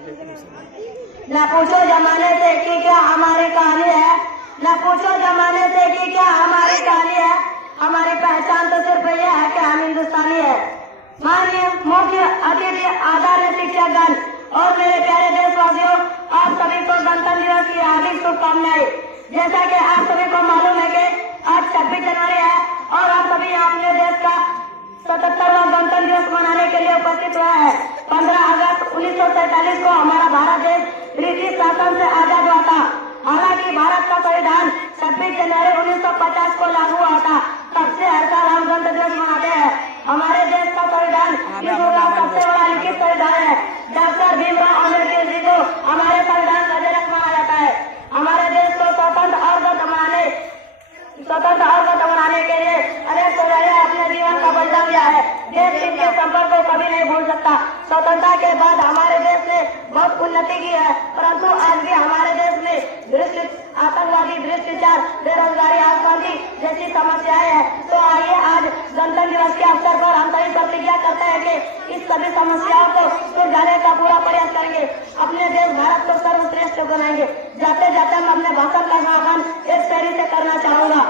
न पूछो जमाने से कि क्या हमारी कहानी है, न पूछो जमाने से कि क्या हमारी कहानी है, हमारी पहचान तो सिर्फ ये है कि हम हिंदुस्तानी है। माननीय मुख्य अतिथि, आदरणीय शिक्षकगण और मेरे प्यारे देशवासियों, आप सभी को गणतंत्र दिवस की हार्दिक शुभकामनाएं। जैसा कि आप सभी को मालूम है कि आज 26 जनवरी है और आप सभी अपने देश का 77वां गणतंत्र दिवस मनाने के लिए उपस्थित हुआ है। 15 अगस्त 1947 को हमारा भारत देश ब्रिटिश शासन से आजाद हुआ था। हालांकि भारत का संविधान 26 जनवरी 1950 को लागू हुआ था। तब से हर साल हम गणतंत्र दिवस मनाते हैं। हमारे देश का संविधान विश्व का सबसे बड़ा लिखित संविधान है। डॉक्टर भीमराव अम्बेडकर जी को हमारे संविधान का जनक माना जाता है। हमारे देश को स्वतंत्र और गत बनाने के लिए अनेक शूरवीरों ने अपने जीवन का बलिदान दिया है। देश के संपर्क को कभी नहीं भूल सकता। स्वतंत्रता के बाद हमारे देश ने बहुत उन्नति की है, परंतु आज भी हमारे देश में आतंकवादी, भ्रष्टाचार, बेरोजगारी, आशांति जैसी समस्याएं हैं। तो आइए आज गणतंत्र दिवस के अवसर पर हम सभी प्रतिज्ञा करते हैं कि इस सभी समस्याओं को सुलझाने का पूरा प्रयास करेंगे, अपने देश भारत को सर्वश्रेष्ठ बनाएंगे। जाते जाते मैं अपने भाषण का समापन एक शायरी से करना चाहूंगा।